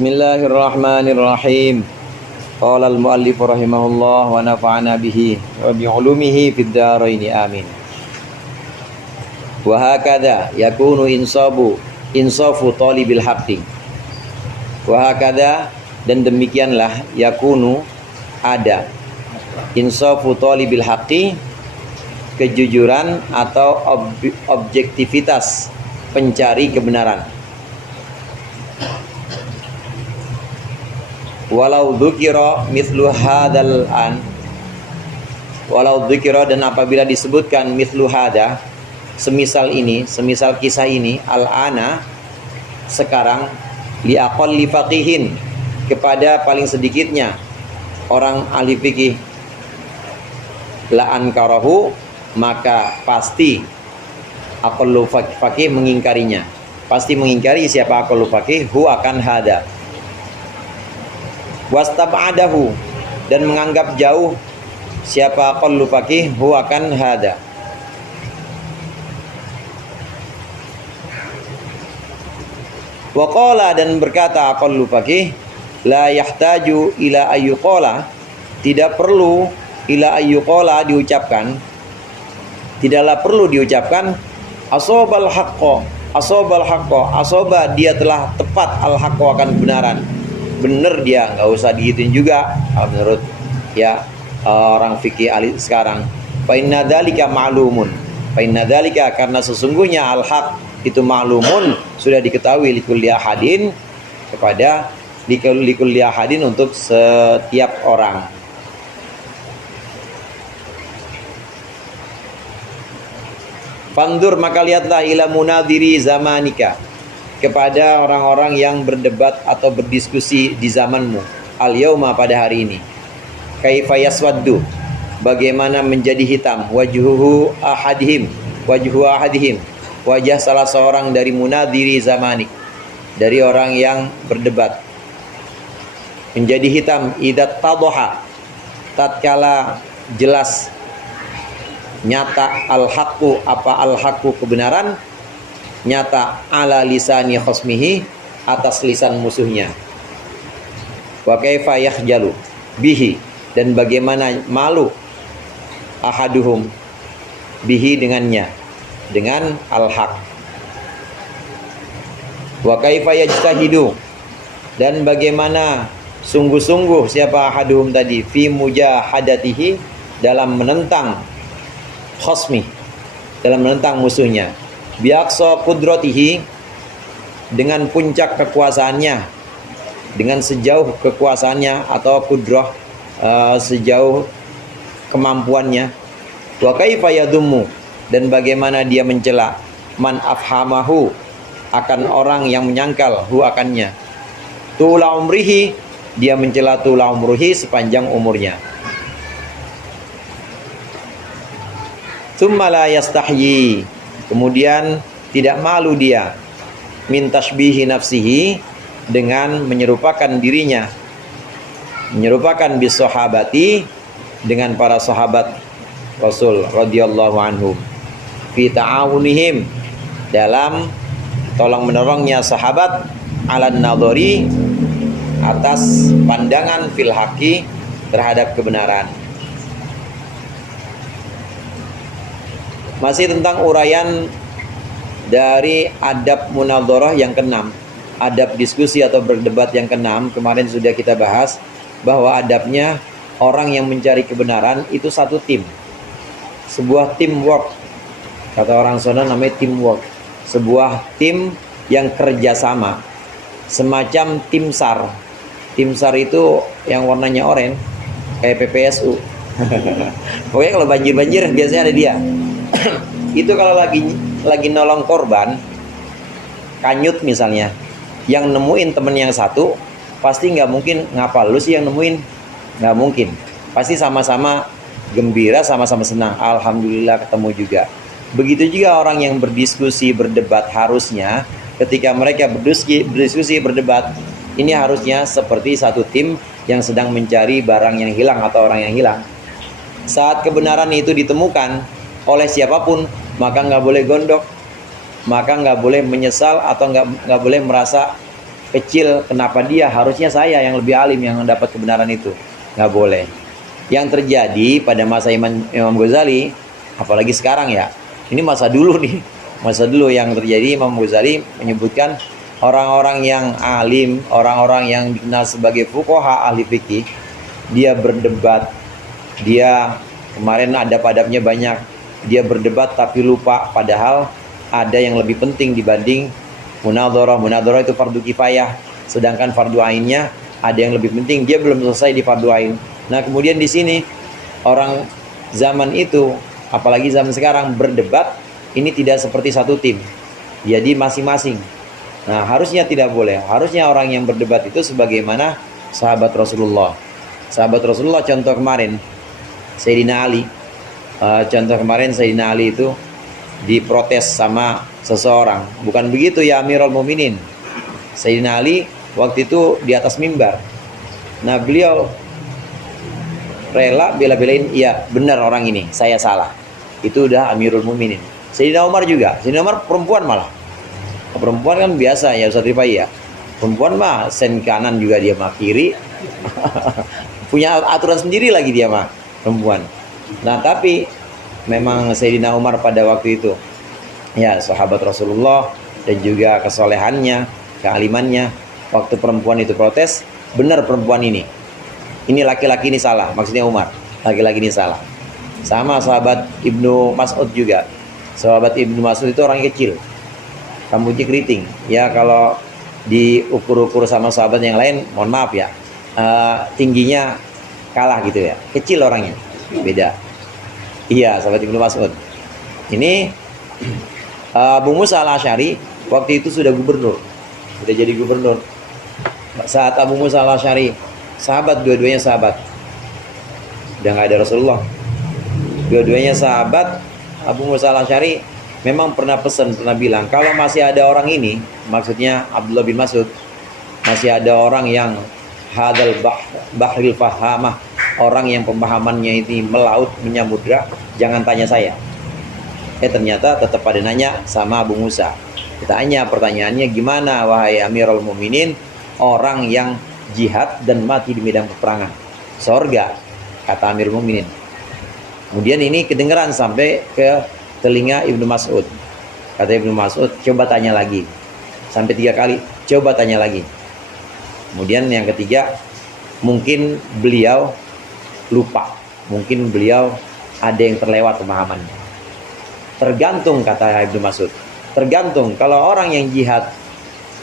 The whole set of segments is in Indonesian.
Bismillahirrahmanirrahim. Qala al-muallif rahimahullah wa nafa'ana bihi wa bi ulumihi fid dharain amin. Wa hakadha yakunu insafu talibil haqqi. Wa hakadha, dan demikianlah yakunu ada insafu talibil haqqi, kejujuran atau objektivitas pencari kebenaran. Walau dzukira mithlu hadzal an, walau dzukira, dan apabila disebutkan mithlu hadza, semisal ini, semisal kisah ini, al-ana, sekarang, li aqalli faqihin, kepada paling sedikitnya orang ahli fikih, la ankarahu, maka pasti aqallu faqih mengingkarinya, pasti mengingkari siapa aqallu faqih, hu akan hada. Wastab'adahu, dan menganggap jauh siapa aqallu faqih, hu akan hada. Wa qala, dan berkata aqallu faqih, la yahtaju ila ayyuqala, tidak perlu ila ayyuqala diucapkan, tidaklah perlu diucapkan asobal haqqo, asobal haqqo, asoba, dia telah tepat, al haqqo, akan kebenaran, benar dia, nggak usah digituin juga menurut ya orang fikih ahli sekarang. Fa inna dzalika ma'lumun, fa inna dzalika, karena sesungguhnya al haq itu ma'lumun, sudah diketahui, likulli ahadin, kepada likulli ahadin, untuk setiap orang. Fandur, maka lihatlah, ila munadhiri zamanika, kepada orang-orang yang berdebat atau berdiskusi di zamanmu, al-yauma, pada hari ini. Kaifa yaswaddu, bagaimana menjadi hitam, wajhu ahadihim, wajah salah seorang dari munadhiri zamanik, dari orang yang berdebat, menjadi hitam, idat tadoha, tatkala jelas nyata, al-haqqu, apa al-haqqu, kebenaran, nyata, ala lisani khosmihi, atas lisan musuhnya. Wa kaifa yakhjalu bihi, dan bagaimana malu ahaduhum bihi, dengannya, dengan al-haq. Wa kaifa yajtahidu, dan bagaimana sungguh-sungguh siapa ahaduhum tadi, fi mujahadatihi, dalam menentang khosmi, dalam menentang musuhnya, biaqsa qudratihi, dengan puncak kekuasaannya, dengan sejauh kekuasaannya, atau kudrah, sejauh kemampuannya. Wa kaifa yadummu, dan bagaimana dia mencela, man afhamahu, akan orang yang menyangkal, hu, akannya, tula umrihi, dia mencela tula umrihi, sepanjang umurnya. Tsumma la yastahyi, kemudian tidak malu dia, min tashbihi nafsihi, dengan menyerupakan dirinya, menyerupakan bis sahabati, dengan para sahabat Rasul radhiyallahu anhum, fi ta'awunihim, dalam tolong menolongnya sahabat, alan nadhari, atas pandangan fil haqi, terhadap kebenaran. Masih tentang uraian dari adab munadharah yang keenam, adab diskusi atau berdebat yang keenam. Kemarin sudah kita bahas bahwa adabnya orang yang mencari kebenaran itu satu tim, sebuah teamwork, kata orang Sunda namanya teamwork, sebuah tim yang kerjasama, semacam tim SAR. Tim SAR itu yang warnanya oranye, kayak PPSU. Pokoknya kalau banjir biasanya ada dia. Itu kalau lagi nolong korban kanyut misalnya, yang nemuin temen yang satu, pasti nggak mungkin ngapa lu sih yang nemuin, nggak mungkin, pasti sama-sama gembira, sama-sama senang, alhamdulillah ketemu juga. Begitu juga orang yang berdiskusi, berdebat, harusnya ketika mereka berdiskusi, berdebat, ini harusnya seperti satu tim yang sedang mencari barang yang hilang atau orang yang hilang. Saat kebenaran itu ditemukan oleh siapapun, maka nggak boleh gondok, maka nggak boleh menyesal atau nggak boleh merasa kecil, kenapa dia, harusnya saya yang lebih alim yang mendapat kebenaran itu. Nggak boleh. Yang terjadi pada masa Imam Ghazali, apalagi sekarang ya, ini masa dulu nih, masa dulu yang terjadi, Imam Ghazali menyebutkan orang-orang yang alim, orang-orang yang dikenal sebagai fuqaha, ahli fikih, dia berdebat, dia kemarin adab-adabnya banyak, dia berdebat tapi lupa, padahal ada yang lebih penting dibanding munadharah. Munadharah itu fardu kifayah, sedangkan fardu ainnya ada yang lebih penting, dia belum selesai di fardu ain. Nah, kemudian di sini orang zaman itu, apalagi zaman sekarang, berdebat ini tidak seperti satu tim, jadi masing-masing. Nah, harusnya tidak boleh. Harusnya orang yang berdebat itu sebagaimana sahabat Rasulullah. Sahabat Rasulullah, contoh kemarin Sayyidina Ali. Contoh kemarin Sayyidina Ali itu diprotes sama seseorang. Bukan begitu ya Amirul Mukminin. Sayyidina Ali waktu itu di atas mimbar. Nah, beliau rela bela-belain, iya benar orang ini, saya salah. Itu udah Amirul Mukminin. Sayyidina Umar juga. Sayyidina Umar perempuan malah. Perempuan kan biasa ya Ustaz Rifai ya. Perempuan mah sen kanan juga dia mah kiri. Punya aturan sendiri lagi dia mah perempuan. Nah, tapi memang Sayyidina Umar pada waktu itu ya sahabat Rasulullah, dan juga kesolehannya, kealimannya, waktu perempuan itu protes, benar perempuan ini laki-laki ini salah, maksudnya Umar, laki-laki ini salah. Sama sahabat Ibnu Mas'ud juga. Sahabat Ibnu Mas'ud itu orang kecil, rambutnya keriting ya, kalau diukur-ukur sama sahabat yang lain, mohon maaf ya, tingginya kalah gitu ya, kecil orangnya, beda. Iya, sahabat Ibnu Mas'ud ini. Abu Musa al-Asy'ari waktu itu sudah gubernur, sudah jadi gubernur. Saat Abu Musa al-Asy'ari, sahabat, dua-duanya sahabat, udah nggak ada Rasulullah, dua-duanya sahabat. Abu Musa al-Asy'ari memang pernah pesan, pernah bilang, kalau masih ada orang ini, maksudnya Abdullah bin Mas'ud, masih ada orang yang hadal bahril fahamah, orang yang pemahamannya ini melaut, menyamudra, jangan tanya saya. Ternyata tetap pada nanya sama Abu Musa. Ditanya, pertanyaannya, gimana wahai Amirul Mukminin orang yang jihad dan mati di medan peperangan? Surga, kata Amirul Mukminin. Kemudian ini kedengeran sampai ke telinga Ibnu Mas'ud. Kata Ibnu Mas'ud, coba tanya lagi. Sampai 3 kali, coba tanya lagi. Kemudian yang ketiga, mungkin beliau lupa, mungkin beliau ada yang terlewat pemahamannya. Tergantung, kata Ibnu Mas'ud, tergantung. Kalau orang yang jihad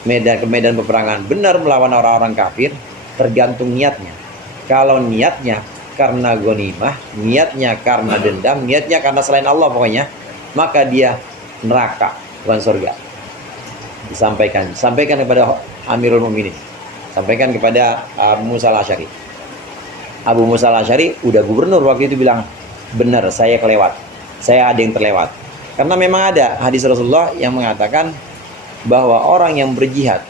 ke medan peperangan benar melawan orang-orang kafir, tergantung niatnya. Kalau niatnya karena ghanimah, niatnya karena dendam, niatnya karena selain Allah pokoknya, maka dia neraka, bukan surga. Sampaikan kepada Amirul Mukminin, sampaikan kepada Abu Musa al-Asy'ari. Abu Musa al-Asy'ari udah gubernur waktu itu bilang, benar saya kelewat, saya ada yang terlewat. Karena memang ada hadis Rasulullah yang mengatakan bahwa orang yang berjihad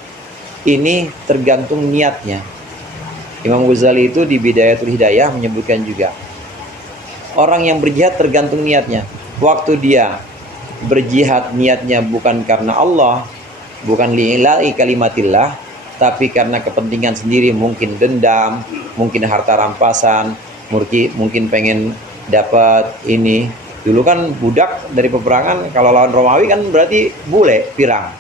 ini tergantung niatnya. Imam Ghazali itu di Bidayatul Hidayah menyebutkan juga, orang yang berjihad tergantung niatnya. Waktu dia berjihad niatnya bukan karena Allah, bukan li'ila'i kalimatillah, tapi karena kepentingan sendiri, mungkin dendam, mungkin harta rampasan, mungkin pengen dapat ini. Dulu kan budak dari peperangan, kalau lawan Romawi kan berarti bule, pirang.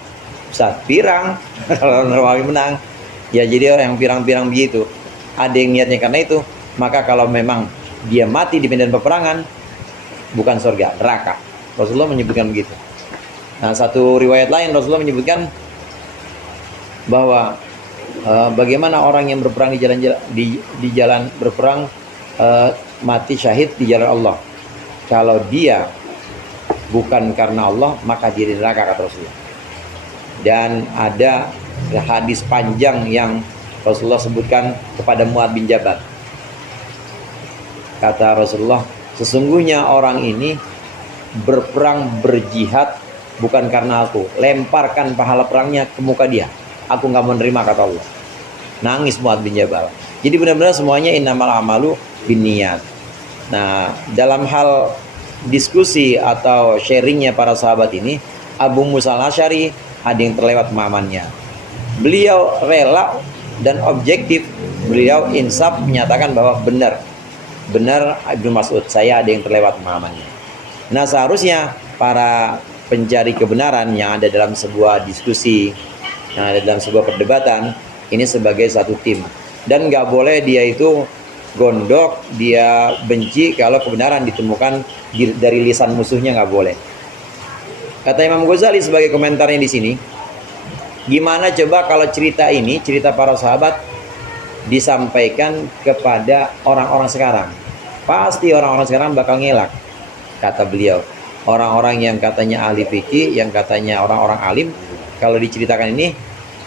Ustaz, pirang, kalau lawan Romawi menang. Ya jadi orang yang pirang-pirang begitu. Ada yang niatnya karena itu, maka kalau memang dia mati di medan peperangan, bukan surga, neraka. Rasulullah menyebutkan begitu. Nah, satu riwayat lain Rasulullah menyebutkan bahwa bagaimana orang yang berperang di jalan berperang, mati syahid di jalan Allah. Kalau dia bukan karena Allah, maka dia di neraka, kata Rasulullah. Dan ada hadis panjang yang Rasulullah sebutkan kepada Mu'adz bin Jabal. Kata Rasulullah, sesungguhnya orang ini berperang, berjihad bukan karena aku. Lemparkan pahala perangnya ke muka dia, aku gak menerima, kata Allah. Nangis Mu'adz bin Jabal. Jadi benar-benar semuanya innamal amalu binniyat. Nah, dalam hal diskusi atau sharingnya para sahabat ini, Abu Musa al-Asy'ari ada yang terlewat pemahamannya. Beliau rela dan objektif, beliau insaf menyatakan bahwa benar Ibnu Mas'ud, saya ada yang terlewat pemahamannya. Nah, seharusnya para pencari kebenaran yang ada dalam sebuah diskusi, yang ada dalam sebuah perdebatan, ini sebagai satu tim. Dan nggak boleh dia itu gondok, dia benci kalau kebenaran ditemukan dari lisan musuhnya, nggak boleh. Kata Imam Ghazali sebagai komentarnya di sini, gimana coba kalau cerita ini, cerita para sahabat, disampaikan kepada orang-orang sekarang? Pasti orang-orang sekarang bakal ngelak. Kata beliau, orang-orang yang katanya ahli fikih, yang katanya orang-orang alim, kalau diceritakan ini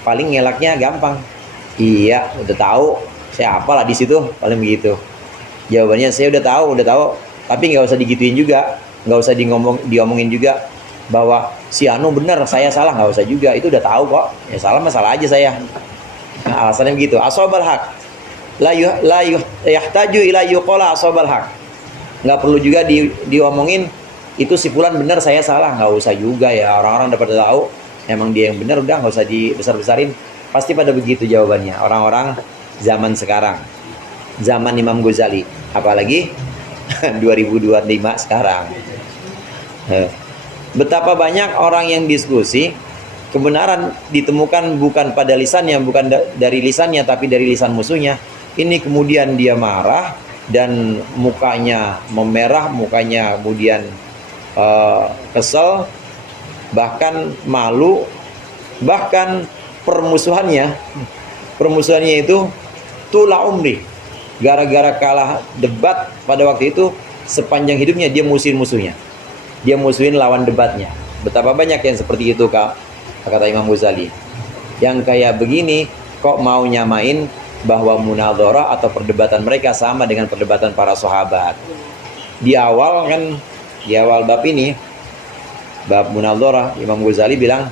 paling ngelaknya gampang. Iya, udah tahu, saya apalah di situ, paling begitu. Jawabannya, saya udah tahu, tapi nggak usah digituin juga, nggak usah diomongin juga bahwa si Anu benar, saya salah, nggak usah juga, itu udah tahu kok. Ya salah masalah aja saya. Nah, alasannya begitu. Ashabal haq la yahtaju ila yuqala ashabal haq. Nggak perlu juga diomongin itu si fulan benar, saya salah, nggak usah juga ya. Orang-orang dapat tahu emang dia yang benar, udah nggak usah dibesar-besarin. Pasti pada begitu jawabannya orang-orang zaman sekarang, zaman Imam Ghazali, apalagi 2025 sekarang. Betapa banyak orang yang diskusi, kebenaran ditemukan bukan pada lisannya, bukan dari lisannya, tapi dari lisan musuhnya. Ini kemudian dia marah dan mukanya memerah, mukanya kemudian kesel, bahkan malu, bahkan permusuhannya itu tula umri. Gara-gara kalah debat pada waktu itu, sepanjang hidupnya dia musuhin musuhnya. Dia musuhin lawan debatnya. Betapa banyak yang seperti itu, kata Imam Ghazali. Yang kayak begini kok mau nyamain bahwa munadharah atau perdebatan mereka sama dengan perdebatan para sahabat. Di awal bab ini, bab munadharah, Imam Ghazali bilang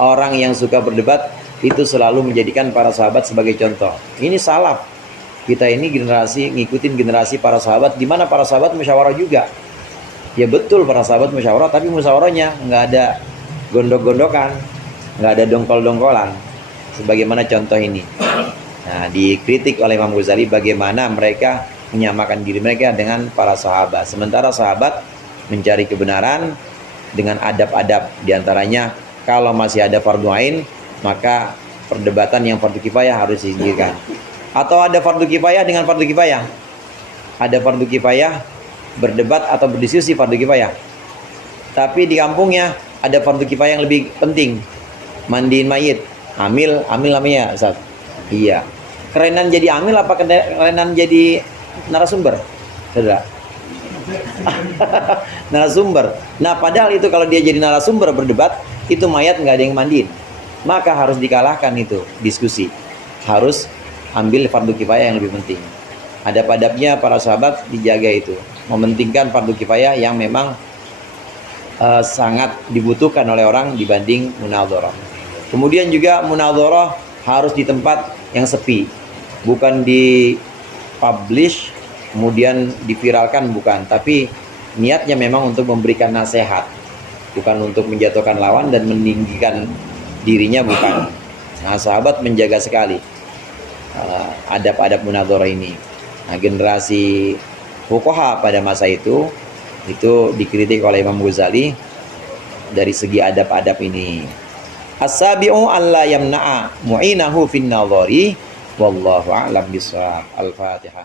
orang yang suka berdebat itu selalu menjadikan para sahabat sebagai contoh. Ini salaf. Kita ini generasi ngikutin generasi para sahabat, di mana para sahabat musyawarah juga. Ya betul, para sahabat musyawarah, tapi musyawarahnya nggak ada gondok-gondokan, nggak ada dongkol-dongkolan, sebagaimana contoh ini. Nah, dikritik oleh Imam Ghazali bagaimana mereka menyamakan diri mereka dengan para sahabat. Sementara sahabat mencari kebenaran dengan adab-adab, diantaranya kalau masih ada fardu ain, maka perdebatan yang fardu kifayah harus disingkirkan. Atau ada fardu kifayah dengan fardu kifayah. Ada fardu kifayah berdebat atau berdiskusi fardu kifayah. Tapi di kampungnya ada fardu kifayah yang lebih penting, mandiin mayit. Amil namanya, Ustaz. Iya. Kerenan jadi amil apa kerenan jadi narasumber? Saudara. Narasumber. Nah, padahal itu kalau dia jadi narasumber berdebat, itu mayat nggak ada yang mandiin. Maka harus dikalahkan itu diskusi. Harus ambil fardu kifayah yang lebih penting. Adab-adabnya para sahabat dijaga itu. Mementingkan fardu kifayah yang memang sangat dibutuhkan oleh orang dibanding munadharah. Kemudian juga munadharah harus di tempat yang sepi, bukan di publish kemudian diviralkan, bukan, tapi niatnya memang untuk memberikan nasihat, bukan untuk menjatuhkan lawan dan meninggikan dirinya, bukan. Nah, sahabat menjaga sekali adab-adab munadharah ini. Nah, generasi fuqaha pada masa itu dikritik oleh Imam Ghazali dari segi adab-adab ini. As-sabi'u alla yamna'a mu'inahu fin nadhari wallahu a'lam bissawab. Al-Fatihah.